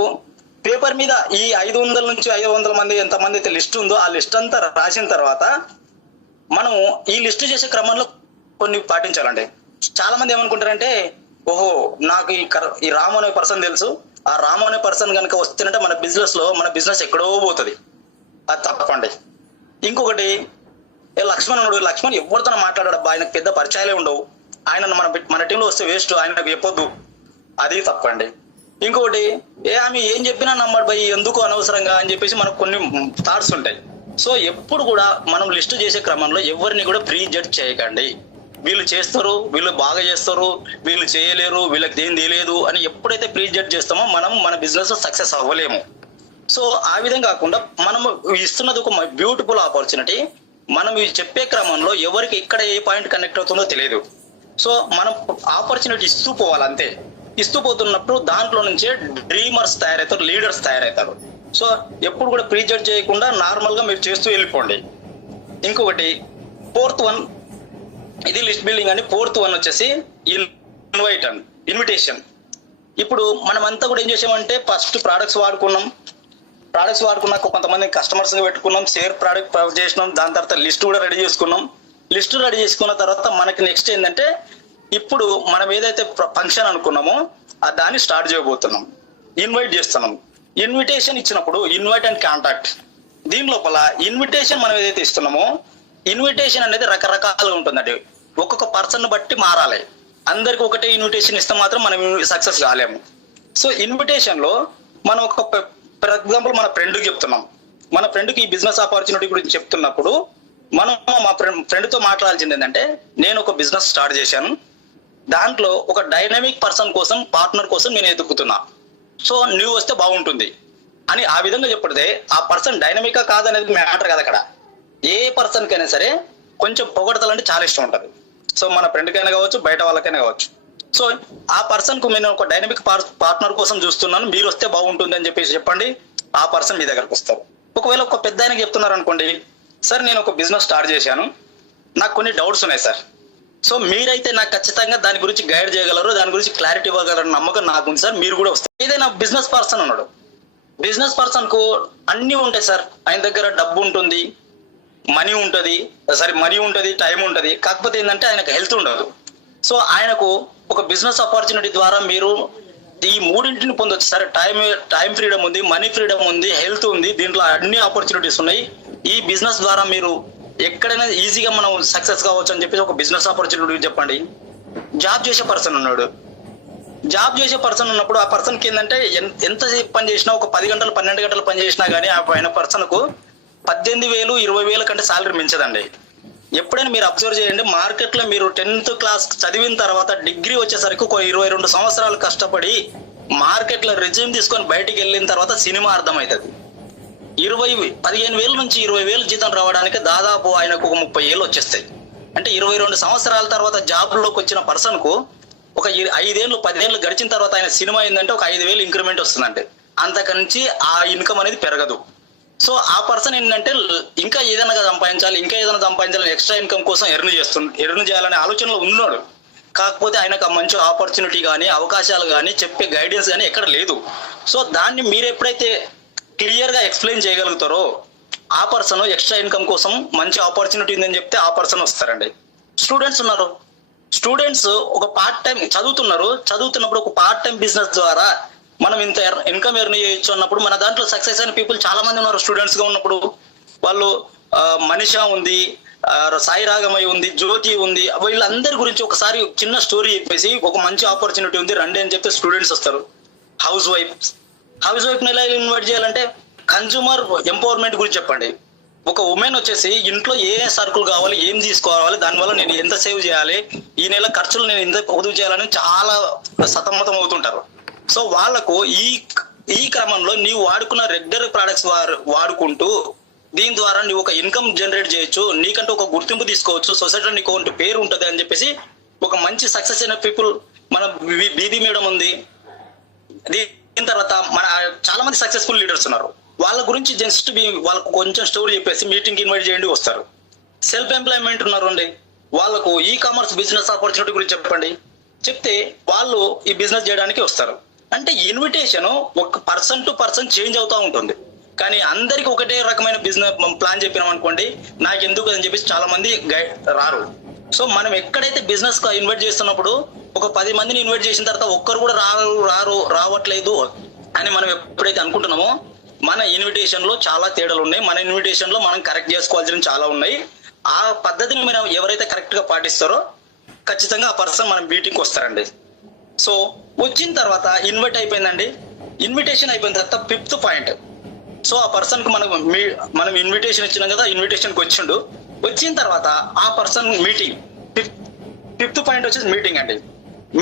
పేపర్ మీద ఈ 500 నుంచి 500 మంది ఎంతమంది అయితే లిస్ట్ ఉందో ఆ లిస్ట్ అంతా రాసిన తర్వాత మనం ఈ లిస్ట్ చేసే క్రమంలో కొన్ని పాటించాలండి. చాలా మంది ఏమనుకుంటారంటే, ఓహో నాకు ఈ రాము అనే పర్సన్ తెలుసు, ఆ రాము అనే పర్సన్ కనుక వస్తేనంటే మన బిజినెస్ ఎక్కడో పోతుంది. అది తప్పండి. ఇంకొకటి లక్ష్మణ్ ఎవరితో మాట్లాడాడబ్బా, ఆయనకు పెద్ద పరిచయాలే ఉండవు, ఆయన మన టీంలో వస్తే వేస్ట్, ఆయనకు చెప్పొద్దు, అది తప్పండి. ఇంకొకటి ఆమె ఏం చెప్పినా నమ్మడు భయ్, ఎందుకు అనవసరంగా అని చెప్పేసి మనకు కొన్ని థాట్స్ ఉంటాయి. సో ఎప్పుడు కూడా మనం లిస్ట్ చేసే క్రమంలో ఎవరిని కూడా ప్రీ జడ్జ్ చేయకండి. వీళ్ళు చేస్తారు, వీళ్ళు బాగా చేస్తారు, వీళ్ళు చేయలేరు, వీళ్ళకి దేని తెలియదు అని ఎప్పుడైతే ప్రీ జడ్జ్ చేస్తామో మనం మన బిజినెస్ లో సక్సెస్ అవ్వలేము. సో ఆ విధంగా కాకుండా మనం ఇస్తున్నది ఒక బ్యూటిఫుల్ ఆపర్చునిటీ. మనం ఇవి చెప్పే క్రమంలో ఎవరికి ఎక్కడ ఏ పాయింట్ కనెక్ట్ అవుతుందో తెలియదు. సో మనం ఆపర్చునిటీ ఇస్తూ పోవాలి అంతే. ఇస్తూ పోతున్నప్పుడు దాంట్లో నుంచే డ్రీమర్స్ తయారవుతారు, లీడర్స్ తయారవుతారు. సో ఎప్పుడు కూడా ప్రీ జడ్జ్ చేయకుండా నార్మల్ గా మీరు చేస్తూ వెళ్ళిపోండి. ఇంకొకటి 4th వన్, ఇది లిస్ట్ బిల్డింగ్ అని. 4th వన్ వచ్చేసి ఇన్విటేషన్. ఇప్పుడు మనం అంతా కూడా ఏం చేసామంటే ఫస్ట్ ప్రోడక్ట్స్ వాడుకున్నాక కొంతమంది కస్టమర్స్ పెట్టుకున్నాం, షేర్ ప్రోడక్ట్ ప్రొవైడ్ చేసినాం, దాని తర్వాత లిస్ట్ కూడా రెడీ చేసుకున్నాం. లిస్ట్ రెడీ చేసుకున్న తర్వాత మనకి నెక్స్ట్ ఏంటంటే ఇప్పుడు మనం ఏదైతే ఫంక్షన్ అనుకున్నామో దాన్ని స్టార్ట్ చేయబోతున్నాం, ఇన్వైట్ చేస్తున్నాం. ఇన్విటేషన్ ఇచ్చినప్పుడు ఇన్వైట్ అండ్ కాంటాక్ట్, దీని లోపల ఇన్విటేషన్ మనం ఏదైతే ఇస్తున్నామో ఇన్విటేషన్ అనేది రకరకాలుగా ఉంటుందండి. ఒక్కొక్క పర్సన్ బట్టి మారాలి. అందరికి ఒకటే ఇన్విటేషన్ ఇస్తే మాత్రం మనం సక్సెస్ కాలేము. సో ఇన్విటేషన్ లో మనం ఒక ఫర్ ఎగ్జాంపుల్ మన ఫ్రెండ్కి చెప్తున్నాం, మన ఫ్రెండ్కి ఈ బిజినెస్ ఆపర్చునిటీ గురించి చెప్తున్నప్పుడు మనం మా ఫ్రెండ్తో మాట్లాడాల్సింది ఏంటంటే, నేను ఒక బిజినెస్ స్టార్ట్ చేశాను, దాంట్లో ఒక డైనమిక్ పర్సన్ కోసం, పార్ట్నర్ కోసం నేను ఎదుగుతున్నా, సో నువ్వు వస్తే బాగుంటుంది అని ఆ విధంగా చెప్పడితే ఆ పర్సన్ డైనమికా కాదనేది మ్యాటర్ కదా. అక్కడ ఏ పర్సన్ కైనా సరే కొంచెం పొగడతలంటే చాలా ఇష్టం ఉంటుంది. సో మన ఫ్రెండ్కైనా కావచ్చు, బయట వాళ్ళకైనా కావచ్చు. సో ఆ పర్సన్ కు నేను ఒక డైనమిక్ పార్ట్నర్ కోసం చూస్తున్నాను, మీరు వస్తే బాగుంటుంది అని చెప్పేసి చెప్పండి. ఆ పర్సన్ మీ దగ్గరకు వస్తారు. ఒకవేళ ఒక పెద్ద ఆయనకి చెప్తున్నారు అనుకోండి, సార్ నేను ఒక బిజినెస్ స్టార్ట్ చేశాను, నాకు కొన్ని డౌట్స్ ఉన్నాయి సార్, సో మీరైతే నాకు ఖచ్చితంగా దాని గురించి గైడ్ చేయగలరు, దాని గురించి క్లారిటీ ఇవ్వగలరు నమ్మకం నాకు ఉంది సార్, మీరు కూడా వస్తారు. ఏదైనా బిజినెస్ పర్సన్ ఉన్నాడు, బిజినెస్ పర్సన్ కు అన్నీ ఉంటాయి సార్. ఆయన దగ్గర డబ్బు ఉంటుంది, మనీ ఉంటుంది, టైం ఉంటుంది. కాకపోతే ఏంటంటే ఆయనకు హెల్త్ ఉండదు. సో ఆయనకు ఒక బిజినెస్ ఆపర్చునిటీ ద్వారా మీరు ఈ మూడింటిని పొందొచ్చు సార్. టైం ఫ్రీడమ్ ఉంది, మనీ ఫ్రీడమ్ ఉంది, హెల్త్ ఉంది, దీంట్లో అన్ని ఆపర్చునిటీస్ ఉన్నాయి. ఈ బిజినెస్ ద్వారా మీరు ఎక్కడైనా ఈజీగా మనం సక్సెస్ కావచ్చు అని చెప్పేసి ఒక బిజినెస్ ఆపర్చునిటీ చెప్పండి. జాబ్ చేసే పర్సన్ ఉన్నప్పుడు ఆ పర్సన్కి ఏంటంటే ఎంత పని చేసినా, ఒక 10 గంటలు 12 గంటలు పని చేసినా కానీ ఆయన పర్సన్కు 18,000 20,000 కంటే సాలరీ మించదండి. ఎప్పుడైనా మీరు అబ్జర్వ్ చేయండి, మార్కెట్లో మీరు 10th క్లాస్ చదివిన తర్వాత డిగ్రీ వచ్చేసరికి ఒక 22 సంవత్సరాలు కష్టపడి మార్కెట్లో రెజ్యూమ్ తీసుకొని బయటికి వెళ్ళిన తర్వాత సినిమా అర్థమవుతుంది. 15,000 నుంచి 20,000 జీతం రావడానికి దాదాపు ఆయనకు ఒక 30 ఏళ్ళు వచ్చేస్తాయి. అంటే 22 సంవత్సరాల తర్వాత జాబ్లోకి వచ్చిన పర్సన్ కు ఒక 5 ఏళ్ళు 10 ఏళ్ళు గడిచిన తర్వాత ఆయన సినిమా ఏంటంటే ఒక 5,000 ఇంక్రిమెంట్ వస్తుందంటే అంతకనించి ఆ ఇన్కమ్ అనేది పెరగదు. సో ఆ పర్సన్ ఏంటంటే ఇంకా ఏదైనా సంపాదించాలి ఎక్స్ట్రా ఇన్కమ్ కోసం ఎర్న్ చేయాలనే ఆలోచనలో ఉన్నాడు. కాకపోతే ఆయనకు మంచి ఆపర్చునిటీ కానీ, అవకాశాలు కానీ, చెప్పే గైడెన్స్ కానీ ఎక్కడ లేదు. సో దాన్ని మీరు ఎప్పుడైతే క్లియర్ గా ఎక్స్ప్లెయిన్ చేయగలుగుతారో ఆ పర్సన్ ఎక్స్ట్రా ఇన్కమ్ కోసం మంచి ఆపర్చునిటీ ఉందని చెప్తే ఆ పర్సన్ వస్తారండి. స్టూడెంట్స్ ఒక పార్ట్ టైం చదువుతున్నప్పుడు ఒక పార్ట్ టైం బిజినెస్ ద్వారా మనం ఇంత ఇన్కమ్ ఎర్న్ చేయొచ్చు అన్నప్పుడు మన దాంట్లో సక్సెస్ అయిన పీపుల్ చాలా మంది ఉన్నారు. స్టూడెంట్స్ గా ఉన్నప్పుడు వాళ్ళు మనిషా ఉంది, సాయి రాగమయ్య ఉంది, జ్యోతి ఉంది, వీళ్ళందరి గురించి ఒకసారి చిన్న స్టోరీ చెప్పేసి ఒక మంచి ఆపర్చునిటీ ఉంది రండి అని చెప్తే స్టూడెంట్స్ వస్తారు. హౌస్ వైఫ్ ని ఎలా ఇన్వైట్ చేయాలంటే కన్జ్యూమర్ ఎంపవర్మెంట్ గురించి చెప్పండి. ఒక ఉమెన్ వచ్చేసి ఇంట్లో ఏ సరుకులు కావాలి, ఏం తీసుకోవాలి, దానివల్ల నేను ఎంత సేవ్ చేయాలి, ఈ నెల ఖర్చులు నేను ఎంత పొదుపు చేయాలని చాలా సతమతం అవుతుంటారు. సో వాళ్లకు ఈ క్రమంలో నీవు వాడుకున్న రెగ్యులర్ ప్రొడక్ట్స్ వాడుకుంటూ దీని ద్వారా నువ్వు ఒక ఇన్కమ్ జనరేట్ చేయొచ్చు, నీకంటూ ఒక గుర్తింపు తీసుకోవచ్చు, సొసైటీలో నీకు ఒక పేరు ఉంటుంది అని చెప్పేసి ఒక మంచి సక్సెస్ అయిన పీపుల్ మన బీబీ మేడం ఉంది. దీని తర్వాత మన చాలా మంది సక్సెస్ఫుల్ లీడర్స్ ఉన్నారు. వాళ్ళ గురించి జస్ట్ వాళ్ళకు కొంచెం స్టోరీ చెప్పేసి మీటింగ్ ఇన్వైట్ చేయండి, వస్తారు. సెల్ఫ్ ఎంప్లాయ్మెంట్ ఉన్నారు అండి, వాళ్ళకు ఈ కామర్స్ బిజినెస్ ఆపర్చునిటీ గురించి చెప్పండి, చెప్తే వాళ్ళు ఈ బిజినెస్ చేయడానికి వస్తారు. అంటే ఇన్విటేషన్ ఒక పర్సన్ టు పర్సన్ చేంజ్ అవుతూ ఉంటుంది. కానీ అందరికి ఒకటే రకమైన బిజినెస్ ప్లాన్ చెప్పినాం అనుకోండి, నాకు ఎందుకు అని చెప్పేసి చాలా మంది రారు. సో మనం ఎక్కడైతే బిజినెస్ ఇన్వైట్ చేస్తున్నప్పుడు ఒక 10 మందిని ఇన్వైట్ చేసిన తర్వాత ఒక్కరు కూడా రావట్లేదు అని మనం ఎప్పుడైతే అనుకుంటున్నామో మన ఇన్విటేషన్ లో చాలా తేడాలు ఉన్నాయి. మన ఇన్విటేషన్ లో మనం కరెక్ట్ చేసుకోవాల్సిన చాలా ఉన్నాయి. ఆ పద్ధతిని మనం ఎవరైతే కరెక్ట్ గా పాటిస్తారో ఖచ్చితంగా ఆ పర్సన్ మన మీటింగ్కి వస్తారండి. సో వచ్చిన తర్వాత ఇన్వైట్ అయిపోయిందండి, ఇన్విటేషన్ అయిపోయిన తర్వాత 5th పాయింట్ సో ఆ పర్సన్ కు మనం ఇన్విటేషన్ ఇచ్చినాం కదా, ఇన్విటేషన్కి వచ్చిండు. వచ్చిన తర్వాత ఆ పర్సన్ మీటింగ్, ఫిఫ్త్ పాయింట్ వచ్చేసి మీటింగ్ అండి.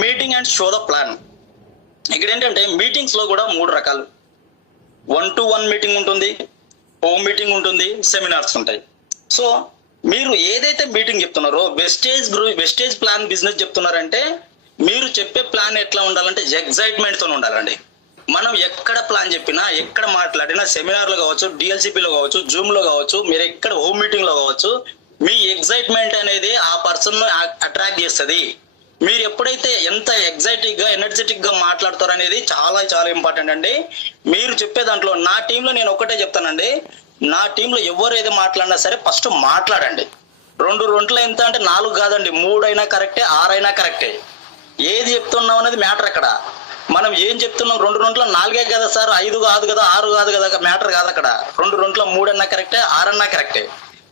Meeting and show the plan. ఇక్కడ ఏంటంటే మీటింగ్స్ లో కూడా 3 రకాలు. 1-to-1 మీటింగ్ ఉంటుంది, హోమ్ మీటింగ్ ఉంటుంది, సెమినార్స్ ఉంటాయి. సో మీరు ఏదైతే మీటింగ్ చెప్తున్నారో వెస్టేజ్ ప్లాన్ బిజినెస్ చెప్తున్నారంటే మీరు చెప్పే ప్లాన్ ఎట్లా ఉండాలంటే ఎగ్జైట్మెంట్ తో ఉండాలండి. మనం ఎక్కడ ప్లాన్ చెప్పినా, ఎక్కడ మాట్లాడినా, సెమినార్లో కావచ్చు, డిఎల్సిపిలో కావచ్చు, జూమ్ లో కావచ్చు, మీరు ఎక్కడ హోమ్ మీటింగ్ లో కావచ్చు, మీ ఎగ్జైట్మెంట్ అనేది ఆ పర్సన్ అట్రాక్ట్ చేస్తుంది. మీరు ఎప్పుడైతే ఎంత ఎగ్జైటిక్ గా ఎనర్జెటిక్ గా మాట్లాడతారు అనేది చాలా చాలా ఇంపార్టెంట్ అండి. మీరు చెప్పే దాంట్లో నా టీంలో నేను ఒకటే చెప్తానండి, నా టీంలో ఎవరు ఏది మాట్లాడినా సరే ఫస్ట్ మాట్లాడండి. 2 రొంట్ల ఎంత అంటే 4 కాదండి, 3 అయినా కరెక్టే, 6 అయినా కరెక్టే. ఏది చెప్తున్నాం అనేది మ్యాటర్. అక్కడ మనం ఏం చెప్తున్నాం, 2 రొంట్ల 4 కదా సార్, 5 కాదు కదా, 6 కాదు కదా, మ్యాటర్ కాదు అక్కడ. 2 రొంట్ల 3 అన్నా కరెక్టే, 6 అన్నా కరెక్టే.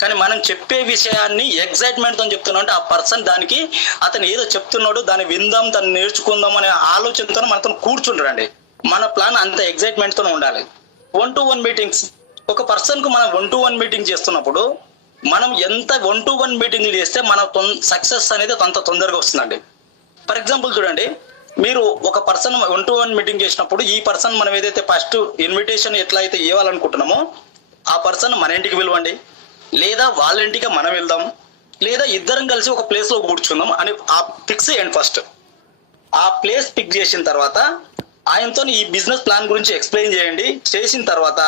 కానీ మనం చెప్పే విషయాన్ని ఎగ్జైట్మెంట్ తో చెప్తున్నాం అంటే ఆ పర్సన్ దానికి అతను ఏదో చెప్తున్నాడు, దాన్ని విందాం, దాన్ని నేర్చుకుందాం అనే ఆలోచనతో మనతో కూర్చుంటారండి. మన ప్లాన్ అంత ఎగ్జైట్మెంట్ తో ఉండాలి. 1-to-1 మీటింగ్స్, ఒక పర్సన్ కు మనం 1-to-1 మీటింగ్ చేస్తున్నప్పుడు మనం ఎంత 1-to-1 మీటింగ్ చేస్తే మన సక్సెస్ అనేది అంత తొందరగా వస్తుందండి. ఫర్ ఎగ్జాంపుల్ చూడండి, మీరు ఒక పర్సన్ 1-to-1 మీటింగ్ చేసినప్పుడు ఈ పర్సన్ మనం ఏదైతే ఫస్ట్ ఇన్విటేషన్ ఎట్లా అయితే ఇవ్వాలనుకుంటున్నామో ఆ పర్సన్ మన ఇంటికి పిలవండి, లేదా వాళ్ళ ఇంటికి మనం వెళ్దాం, లేదా ఇద్దరం కలిసి ఒక ప్లేస్ లో కూర్చుందాం అని ఆ ఫిక్స్ చేయండి. ఫస్ట్ ఆ ప్లేస్ ఫిక్స్ చేసిన తర్వాత ఆయనతో ఈ బిజినెస్ ప్లాన్ గురించి ఎక్స్ప్లెయిన్ చేయండి. చేసిన తర్వాత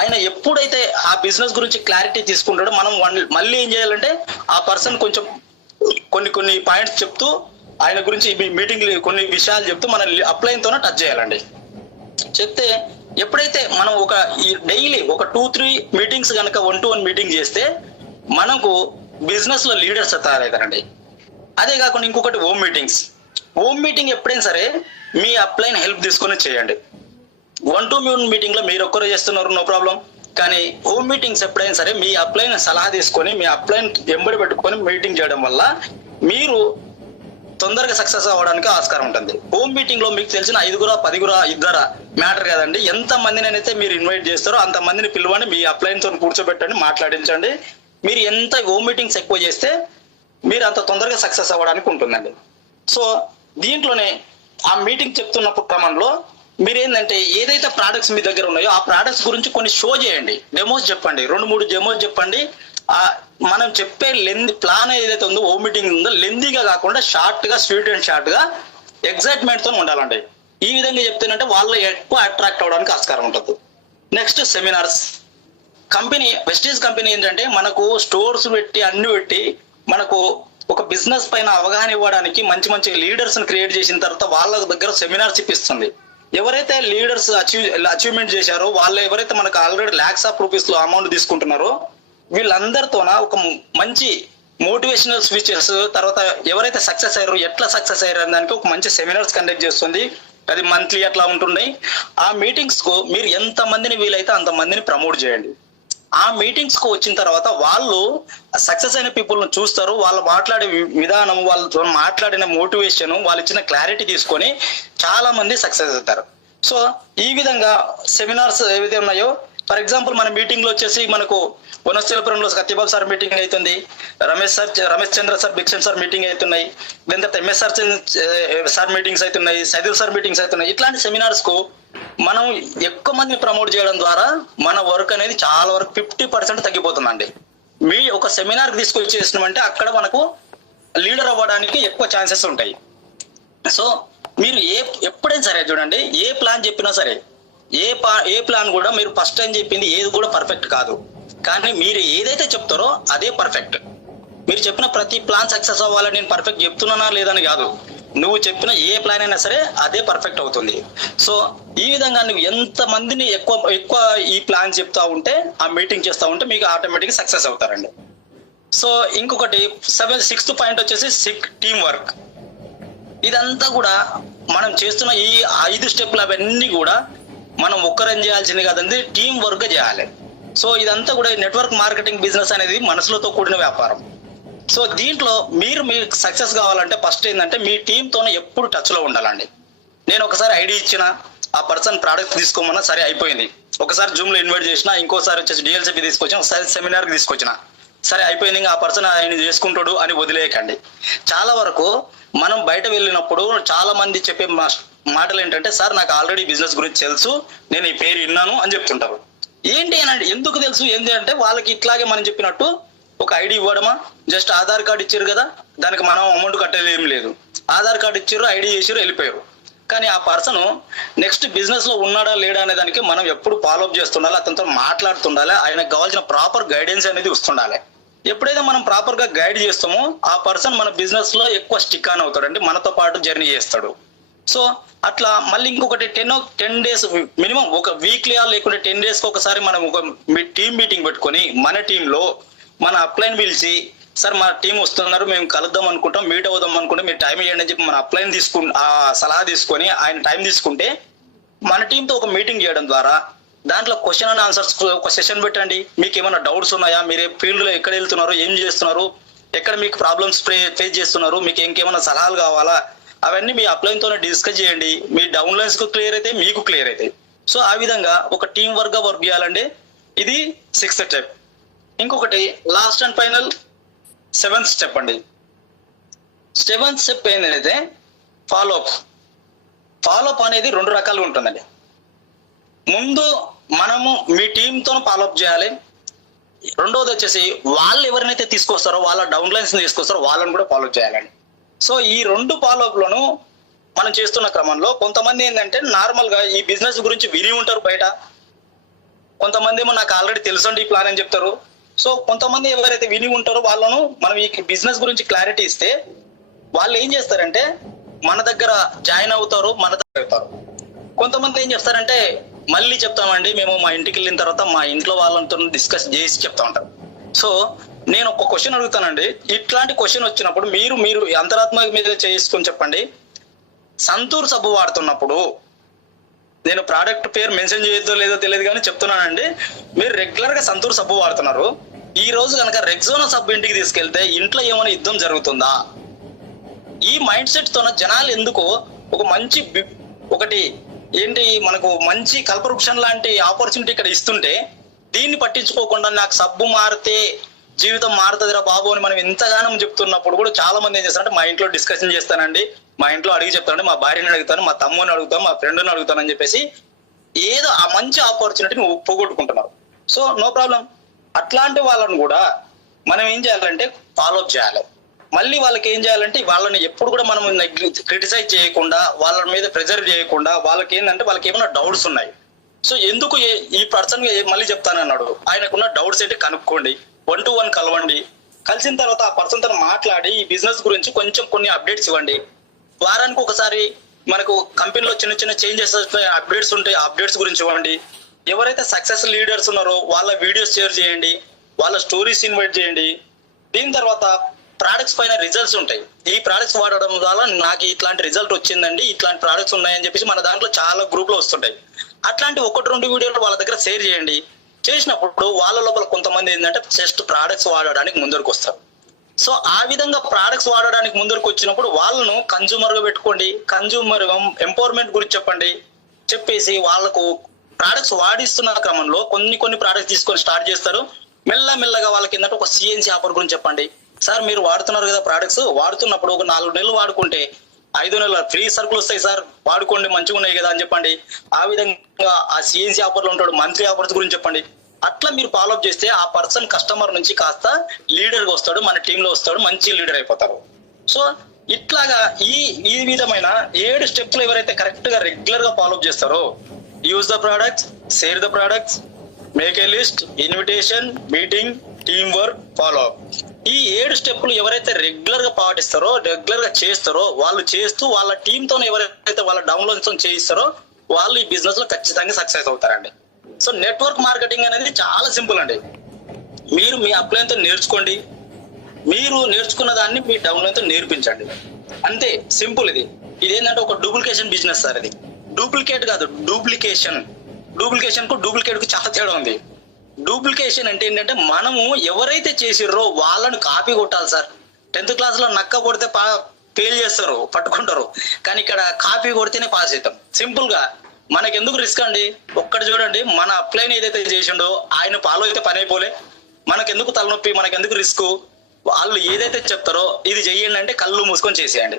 ఆయన ఎప్పుడైతే ఆ బిజినెస్ గురించి క్లారిటీ తీసుకుంటాడో మనం మళ్ళీ ఏం చేయాలంటే ఆ పర్సన్ కొంచెం కొన్ని పాయింట్స్ చెప్తూ ఆయన గురించి మీటింగ్ కొన్ని విషయాలు చెప్తూ మన అప్లైన్తోనే టచ్ చేయాలండి. చెప్తే ఎప్పుడైతే మనం ఒక డైలీ ఒక 2-3 మీటింగ్స్ కనుక 1-to-1 మీటింగ్ చేస్తే మనకు బిజినెస్ లో లీడర్స్ తయారవుతారండి. అదే కాకుండా ఇంకొకటి హోమ్ మీటింగ్స్. హోమ్ మీటింగ్ ఎప్పుడైనా సరే మీ అప్లైన్ హెల్ప్ తీసుకొని చేయండి. 1-to-1 మీటింగ్ లో మీరు ఒక్కరు చేస్తున్నారు, నో ప్రాబ్లం. కానీ హోమ్ మీటింగ్స్ ఎప్పుడైనా సరే మీ అప్లైన్ సలహా తీసుకొని మీ అప్లైన్ ఎంబడి పెట్టుకొని మీటింగ్ చేయడం వల్ల మీరు తొందరగా సక్సెస్ అవ్వడానికి ఆస్కారం ఉంటుంది. హోమ్ మీటింగ్ లో మీకు తెలిసిన 5-10 ఇద్దరు మ్యాటర్ కదండి. ఎంత మందిని అయితే మీరు ఇన్వైట్ చేస్తారో అంత మందిని పిలవండి, మీ అప్లైన్ తో కూర్చోబెట్టండి, మాట్లాడించండి. మీరు ఎంత హోమ్ మీటింగ్స్ ఎక్కువ చేస్తే మీరు అంత తొందరగా సక్సెస్ అవ్వడానికి ఉంటుందండి. సో దీంట్లోనే ఆ మీటింగ్ చెప్తున్నప్పుడు క్రమంలో మీరు ఏంటంటే ఏదైతే ప్రోడక్ట్స్ మీ దగ్గర ఉన్నాయో ఆ ప్రోడక్ట్స్ గురించి కొన్ని షో చేయండి, డెమోస్ చెప్పండి, 2-3 డెమోస్ చెప్పండి. మనం చెప్పే ప్లాన్ ఏదైతే ఉందో హోమ్ మీటింగ్ ఉందో లెందీగా కాకుండా షార్ట్ గా, స్వీట్ అండ్ షార్ట్ గా ఎగ్జైట్మెంట్ తో ఉండాలండి. ఈ విధంగా చెప్తేనంటే వాళ్ళు ఎక్కువ అట్రాక్ట్ అవడానికి ఆస్కారం ఉంటుంది. Next seminars. Company wastage company ఏంటంటే మనకు స్టోర్స్ పెట్టి అన్ని పెట్టి మనకు ఒక బిజినెస్ పైన అవగాహన ఇవ్వడానికి మంచి లీడర్స్ క్రియేట్ చేసిన తర్వాత వాళ్ళ దగ్గర సెమినార్స్ ఇప్పిస్తుంది. ఎవరైతే లీడర్స్ అచీవ్మెంట్ చేశారో వాళ్ళు ఎవరైతే మనకు ఆల్రెడీ lakhs of rupees లో అమౌంట్ తీసుకుంటున్నారో వీళ్ళందరితోన ఒక మంచి మోటివేషనల్ స్పీచెస్, తర్వాత ఎవరైతే సక్సెస్ అయ్యారో ఎట్లా సక్సెస్ అయ్యారు అనే దానికి ఒక మంచి సెమినార్స్ కండక్ట్ చేస్తుంది. అది మంత్లీ అట్లా ఉంటున్నాయి. ఆ మీటింగ్స్ కు మీరు ఎంత మందిని వీలైతే అంత మందిని ప్రమోట్ చేయండి. ఆ మీటింగ్స్ కు వచ్చిన తర్వాత వాళ్ళు సక్సెస్ అయిన పీపుల్ ను చూస్తారు, వాళ్ళు మాట్లాడే విధానం, వాళ్ళతో మాట్లాడిన మోటివేషన్, వాళ్ళు ఇచ్చిన క్లారిటీ తీసుకొని చాలా మంది సక్సెస్ అవుతారు. సో ఈ విధంగా సెమినార్స్ ఏవైతే ఉన్నాయో, ఫర్ ఎగ్జాంపుల్ మన మీటింగ్ లో వచ్చేసి మనకు వనస్థలపురంలో సత్యబాబు సార్ మీటింగ్ అవుతుంది, రమేష్ చంద్ర సార్, భిక్షన్ సార్ మీటింగ్ అవుతున్నాయి, దాని తర్వాత ఎంఎస్ సార్ మీటింగ్స్ అవుతున్నాయి, సైదుల్ సార్ మీటింగ్స్ అవుతున్నాయి. ఇట్లాంటి సెమినార్స్ కు మనం ఎక్కువ మంది ప్రమోట్ చేయడం ద్వారా మన వర్క్ అనేది చాలా వరకు 50% తగ్గిపోతుందండి. మీ ఒక సెమినార్ తీసుకొచ్చి చేసినామంటే అక్కడ మనకు లీడర్ అవ్వడానికి ఎక్కువ ఛాన్సెస్ ఉంటాయి. సో మీరు ఎప్పుడైనా సరే చూడండి, ఏ ప్లాన్ చెప్పినా సరే, ఏ ప్లాన్ కూడా మీరు ఫస్ట్ టైం చెప్పింది ఏది కూడా పర్ఫెక్ట్ కాదు. కానీ మీరు ఏదైతే చెప్తారో అదే పర్ఫెక్ట్. మీరు చెప్పిన ప్రతి ప్లాన్ సక్సెస్ అవ్వాలని నేను పర్ఫెక్ట్ చెప్తున్నానా లేదని కాదు, నువ్వు చెప్పిన ఏ ప్లాన్ అయినా సరే అదే పర్ఫెక్ట్ అవుతుంది. సో ఈ విధంగా నువ్వు ఎంత మందిని ఎక్కువ ఈ ప్లాన్ చెప్తా ఉంటే, ఆ మీటింగ్ చేస్తూ ఉంటే మీకు ఆటోమేటిక్గా సక్సెస్ అవుతారండి. సో ఇంకొకటి 6th పాయింట్ వచ్చేసి టీమ్ వర్క్. ఇదంతా కూడా మనం చేస్తున్న ఈ 5 స్టెప్లు అవన్నీ కూడా మనం ఒక్కరం చేయాల్సింది కాదండి, టీం వర్క్ చేయాలి. సో ఇదంతా కూడా నెట్వర్క్ మార్కెటింగ్ బిజినెస్ అనేది మనసులతో కూడిన వ్యాపారం. సో దీంట్లో మీరు సక్సెస్ కావాలంటే ఫస్ట్ ఏంటంటే మీ టీంతోనే ఎప్పుడు టచ్ లో ఉండాలండి. నేను ఒకసారి ఐడి ఇచ్చిన, ఆ పర్సన్ ప్రోడక్ట్ తీసుకోమన్నా సరే అయిపోయింది. ఒకసారి జూమ్ లో ఇన్వైట్ చేసిన, ఇంకోసారి వచ్చేసి డిఎల్సిపి తీసుకొచ్చిన, ఒకసారి సెమినార్ కి తీసుకొచ్చిన, సరే అయిపోయింది, ఇంకా ఆ పర్సన్ ఆయన చేసుకుంటాడు అని వదిలేయకండి. చాలా వరకు మనం బయట వెళ్ళినప్పుడు చాలా మంది చెప్పే మాటలు ఏంటంటే, సార్ నాకు ఆల్రెడీ బిజినెస్ గురించి తెలుసు, నేను ఈ పేరు విన్నాను అని చెప్తుంటారు. ఏంటి అని ఎందుకు తెలుసు ఏంటి అంటే, వాళ్ళకి ఇట్లాగే మనం చెప్పినట్టు ఒక ఐడి ఇవ్వడమా, జస్ట్ ఆధార్ కార్డు ఇచ్చారు కదా, దానికి మనం అమౌంట్ కట్టేది ఏం లేదు. ఆధార్ కార్డు ఇచ్చారు, ఐడి చేసారు, వెళ్ళిపోయారు. కానీ ఆ పర్సన్ నెక్స్ట్ బిజినెస్ లో ఉన్నాడా లేడా అనే దానికి మనం ఎప్పుడు ఫాలోఅప్ చేస్తుండాలి, అతనితో మాట్లాడుతుండాలి, ఆయనకు కావాల్సిన ప్రాపర్ గైడెన్స్ అనేది ఇస్తుండాలి. ఎప్పుడైతే మనం ప్రాపర్ గా గైడ్ చేస్తామో ఆ పర్సన్ మన బిజినెస్ లో ఎక్కువ స్టిక్ ఆన్ అవుతాడు, అంటే మనతో పాటు జర్నీ చేస్తాడు. సో అట్లా మళ్ళీ ఇంకొకటి 10 డేస్ మినిమం, ఒక వీక్లీ లేకుంటే 10 days కి ఒకసారి మనం ఒక టీమ్ మీటింగ్ పెట్టుకొని మన టీంలో మన అప్లైన్ పిలిచి, సార్ మా టీం వస్తున్నారు, మేము కలుద్దాం అనుకుంటాం, మీట్ అవుదాం అనుకుంటే మీరు టైం ఇవ్వండి అని చెప్పి మన అప్లైన్ ఆ సలహా తీసుకొని ఆయన టైం తీసుకుంటే మన టీంతో ఒక మీటింగ్ చేయడం ద్వారా దాంట్లో క్వశ్చన్ అండ్ ఆన్సర్స్ ఒక సెషన్ పెట్టండి. మీకు ఏమైనా డౌట్స్ ఉన్నాయా, మీరే ఫీల్డ్ లో ఎక్కడ వెళ్తున్నారు, ఏం చేస్తున్నారు, ఎక్కడ మీకు ప్రాబ్లమ్స్ ఫేస్ చేస్తున్నారు, మీకు ఇంకేమైనా సలహాలు కావాలా, అవన్నీ మీ అప్లైన్ తోనే డిస్కస్ చేయండి. మీ డౌన్లైన్స్ కు క్లియర్ అయితే మీకు క్లియర్ అయితే. సో ఆ విధంగా ఒక టీం వర్క్ గా వర్క్ చేయాలండి. ఇది 6th స్టెప్. ఇంకొకటి last and final 7th step అండి. 7th స్టెప్ ఏంటంటే ఫాలోఅప్. ఫాలోఅప్ అనేది 2 రకాలుగా ఉంటుందండి. ముందు మనము మీ టీంతో ఫాలోఅప్ చేయాలి. రెండోది వచ్చేసి వాళ్ళు ఎవరినైతే తీసుకొస్తారో, వాళ్ళ డౌన్లైన్స్ తీసుకొస్తారో వాళ్ళని కూడా ఫాలోఅప్ చేయాలండి. సో ఈ 2 ఫాలోఅప్ లను మనం చేస్తున్న క్రమంలో కొంతమంది ఏంటంటే నార్మల్ గా ఈ బిజినెస్ గురించి విని ఉంటారు బయట, కొంతమంది ఏమో నాకు ఆల్రెడీ తెలుసండి ఈ ప్లాన్ అని చెప్తారు. సో కొంతమంది ఎవరైతే విని ఉంటారో వాళ్ళను మనం ఈ బిజినెస్ గురించి క్లారిటీ ఇస్తే వాళ్ళు ఏం చేస్తారంటే మన దగ్గర జాయిన్ అవుతారు, మన దగ్గర అవుతారు. కొంతమంది ఏం చేస్తారంటే మళ్ళీ చెప్తామండి మేము మా ఇంటికి వెళ్ళిన తర్వాత మా ఇంట్లో వాళ్ళతో డిస్కస్ చేసి చెప్తా ఉంటారు. సో నేను ఒక క్వశ్చన్ అడుగుతానండి, ఇట్లాంటి క్వశ్చన్ వచ్చినప్పుడు మీరు అంతరాత్మ మీద చేసుకొని చెప్పండి. సంతూర్ సబ్బు వాడుతున్నప్పుడు, నేను ప్రోడక్ట్ పేరు మెన్షన్ చేయొద్దో లేదో తెలియదు కానీ చెప్తున్నానండి, మీరు రెగ్యులర్ గా సంతూర్ సబ్బు వాడుతున్నారు, ఈ రోజు కనుక రెగ్జోనా సబ్బు ఇంటికి తీసుకెళ్తే ఇంట్లో ఏమైనా యుద్ధం జరుగుతుందా? ఈ మైండ్ సెట్ తోన జనాలు ఎందుకు ఒక మంచి ఒకటి ఏంటి మనకు మంచి కల్పవృక్షం లాంటి ఆపర్చునిటీ ఇక్కడ ఇస్తుంటే దీన్ని పట్టించుకోకుండా నాకు సబ్బు మారితే జీవితం మారుతుందిరా బాబు అని మనం ఎంతగానో చెప్తున్నప్పుడు కూడా చాలా మంది ఏం చేస్తారంటే, మా ఇంట్లో డిస్కషన్ చేస్తానండి, మా ఇంట్లో అడిగి చెప్తానండి, మా భార్యని అడుగుతాను, మా తమ్ముని అడుగుతాను, మా ఫ్రెండ్ని అడుగుతాను అని చెప్పేసి ఏదో ఆ మంచి ఆపర్చునిటీని పోగొట్టుకుంటున్నారు. So no problem. అట్లాంటి వాళ్ళని కూడా మనం ఏం చేయాలంటే ఫాలోఅప్ చేయాలి. మళ్ళీ వాళ్ళకి ఏం చేయాలంటే వాళ్ళని ఎప్పుడు కూడా మనం క్రిటిసైజ్ చేయకుండా, వాళ్ళ మీద ప్రెజర్ చేయకుండా, వాళ్ళకి ఏంటంటే వాళ్ళకి ఏమైనా డౌట్స్ ఉన్నాయి, సో ఎందుకు ఈ పర్సన్ మళ్ళీ చెప్తానన్నాడు, ఆయనకున్న డౌట్స్ ఏంటి కనుక్కోండి, 1 to 1 కలవండి. కలిసిన తర్వాత ఆ పర్సన్ తో మాట్లాడి ఈ బిజినెస్ గురించి కొంచెం కొన్ని అప్డేట్స్ ఇవ్వండి. వారానికి ఒకసారి మనకు కంపెనీలో చిన్న చిన్న చేంజెస్ అప్డేట్స్ ఉంటాయి, అప్డేట్స్ గురించి ఇవ్వండి. ఎవరైతే సక్సెస్ లీడర్స్ ఉన్నారో వాళ్ళ వీడియోస్ షేర్ చేయండి, వాళ్ళ స్టోరీస్ ఇన్వైట్ చేయండి. దీని తర్వాత ప్రోడక్ట్స్ పైన రిజల్ట్స్ ఉంటాయి, ఈ ప్రోడక్ట్స్ వాడడం వల్ల నాకు ఇట్లాంటి రిజల్ట్ వచ్చిందండి, ఇట్లాంటి ప్రోడక్ట్స్ ఉన్నాయని చెప్పేసి మన దాంట్లో చాలా గ్రూప్ లో వస్తుంటాయి. అట్లాంటి 1-2 వీడియోలు వాళ్ళ దగ్గర షేర్ చేయండి. చేసినప్పుడు వాళ్ళ లోపల కొంతమంది ఏంటంటే జస్ట్ ప్రోడక్ట్స్ వాడడానికి ముందరకు వస్తారు. సో ఆ విధంగా ప్రోడక్ట్స్ వాడడానికి ముందరకు వచ్చినప్పుడు వాళ్ళను కన్జ్యూమర్ గా పెట్టుకోండి, కన్జ్యూమర్ ఎంపవర్మెంట్ గురించి చెప్పండి. చెప్పేసి వాళ్ళకు ప్రోడక్ట్స్ వాడిస్తున్న క్రమంలో కొన్ని ప్రోడక్ట్స్ తీసుకొని స్టార్ట్ చేస్తారు. మెల్లగా వాళ్ళకి ఏంటంటే ఒక సిఎన్సి ఆఫర్ గురించి చెప్పండి. సార్ మీరు వాడుతున్నారు కదా ప్రోడక్ట్స్, వాడుతున్నప్పుడు ఒక 4 నెలలు వాడుకుంటే 5 నెలల ఫ్రీ సరుకులు వస్తాయి సార్, వాడుకోండి మంచిగా ఉన్నాయి కదా అని చెప్పండి. ఆ విధంగా ఆ సిఎన్సి ఆఫర్లు ఉంటాడు, మంత్లీ ఆఫర్స్ గురించి చెప్పండి. అట్లా మీరు ఫాలోఅప్ చేస్తే ఆ పర్సన్ కస్టమర్ నుంచి కాస్త లీడర్ గా వస్తాడు, మన టీంలో వస్తాడు, మంచి లీడర్ అయిపోతారు. సో ఇట్లాగా ఈ విధమైన 7 స్టెప్లు ఎవరైతే కరెక్ట్ గా రెగ్యులర్ గా ఫాలోఅప్ చేస్తారో, use the products, share the products, make a list, invitation, meeting, team work, follow up, ఈ 7 స్టెప్లు ఎవరైతే రెగ్యులర్ గా పాటిస్తారో, రెగ్యులర్ గా చేస్తారో, వాళ్ళు చేస్తూ వాళ్ళ టీంతో ఎవరైతే వాళ్ళ డౌన్లోడ్స్ చేయిస్తారో వాళ్ళు ఈ బిజినెస్ లో ఖచ్చితంగా సక్సెస్ అవుతారండి. సో నెట్వర్క్ మార్కెటింగ్ అనేది చాలా సింపుల్ అండి. మీరు మీ అప్లైన్ తో నేర్చుకోండి, మీరు నేర్చుకున్న దాన్ని మీ డౌన్లైన్ తో నేర్పించండి, అంతే సింపుల్. ఇదేంటంటే ఒక డూప్లికేషన్ బిజినెస్ సార్. ఇది డూప్లికేట్ కాదు, డూప్లికేషన్ కు డూప్లికేట్ కు చాలా తేడా ఉంది. డూప్లికేషన్ అంటే ఏంటంటే మనము ఎవరైతే చేసిర్రో వాళ్ళని కాపీ కొట్టాలి సార్. 10th క్లాస్ లో నక్క కొడితే ఫెయిల్ చేస్తారు, పట్టుకుంటారు, కానీ ఇక్కడ కాపీ కొడితేనే పాస్ అవుతాం. సింపుల్ గా మనకెందుకు రిస్క్ అండి? ఒక్కటి చూడండి, మన అప్లైన్ ఏదైతే చేసిండో ఆయన ఫాలో అయితే పని అయిపోలే. మనకెందుకు తలనొప్పి, మనకెందుకు రిస్క్? వాళ్ళు ఏదైతే చెప్తారో ఇది చెయ్యండి అంటే కళ్ళు మూసుకొని చేసేయండి.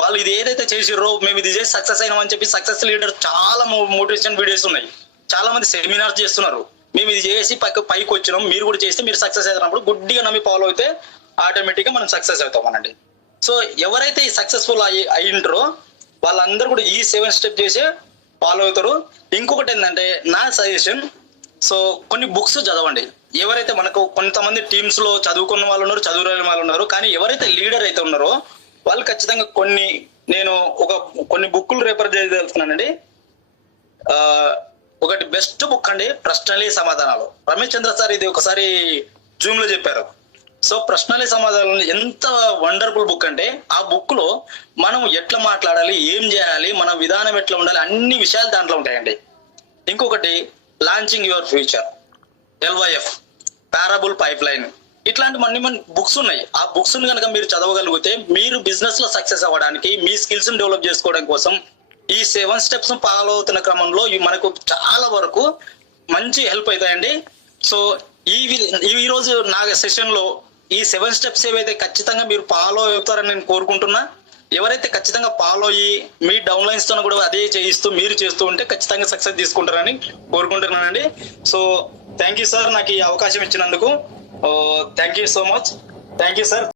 వాళ్ళు ఇది ఏదైతే చేసిర్రో మేము ఇది చేసి సక్సెస్ అయినామని చెప్పి సక్సెస్ లీడర్ చాలా మోటివేషన్ వీడియోస్ ఉన్నాయి, చాలా మంది సెమినార్స్ చేస్తున్నారు. మేము ఇది చేసి పైకి వచ్చినాం, మీరు కూడా చేస్తే మీరు సక్సెస్ అవుతున్నప్పుడు గుడ్డిగా నమ్మి ఫాలో అయితే ఆటోమేటిక్ గా మనం సక్సెస్ అవుతాం అనండి. సో ఎవరైతే ఈ సక్సెస్ఫుల్ అయ్యింటారో వాళ్ళందరూ కూడా ఈ 7 స్టెప్ చేసి ఫాలో అవుతారు. ఇంకొకటి ఏంటంటే నా సజెషన్, సో కొన్ని బుక్స్ చదవండి. ఎవరైతే మనకు కొంతమంది టీమ్స్ లో చదువుకున్న వాళ్ళు ఉన్నారు, చదువులేని వాళ్ళు ఉన్నారు, కానీ ఎవరైతే లీడర్ అయితే ఉన్నారో వాళ్ళు ఖచ్చితంగా కొన్ని బుక్కులు రిఫర్ చేయగలుగుతున్నానండి. ఒకటి బెస్ట్ బుక్ అండి, ప్రశ్నలే సమాధానాలు. రమేష్ చంద్ర సార్ ఇది ఒకసారి జూమ్ లో చెప్పారు. సో ప్రశ్నలే సమాధానాలు ఎంత వండర్ఫుల్ బుక్ అంటే, ఆ బుక్ లో మనం ఎట్లా మాట్లాడాలి, ఏం చేయాలి, మన విధానం ఎట్లా ఉండాలి, అన్ని విషయాలు దాంట్లో ఉంటాయండి. ఇంకొకటి launching your future, LYF, parable pipe line, ఇట్లాంటి మన బుక్స్ ఉన్నాయి. ఆ బుక్స్ కనుక మీరు చదవగలిగితే మీరు బిజినెస్ లో సక్సెస్ అవ్వడానికి, మీ స్కిల్స్ ని డెవలప్ చేసుకోవడం కోసం ఈ 7 స్టెప్స్ ఫాలో అవుతున్న క్రమంలో మనకు చాలా వరకు మంచి హెల్ప్ అవుతాయండి. సో ఈ రోజు నా సెషన్ లో ఈ 7 స్టెప్స్ ఏవైతే ఖచ్చితంగా మీరు ఫాలో అవుతారని నేను కోరుకుంటున్నా. ఎవరైతే ఖచ్చితంగా ఫాలో అయ్యి మీ డౌన్ లైన్స్ తో కూడా అదే చేయిస్తూ మీరు చేస్తూ ఉంటే ఖచ్చితంగా సక్సెస్ తీసుకుంటారని కోరుకుంటున్నానండి. సో థ్యాంక్ యూ సార్, నాకు ఈ అవకాశం ఇచ్చినందుకు. Thank you so much. Thank you sir.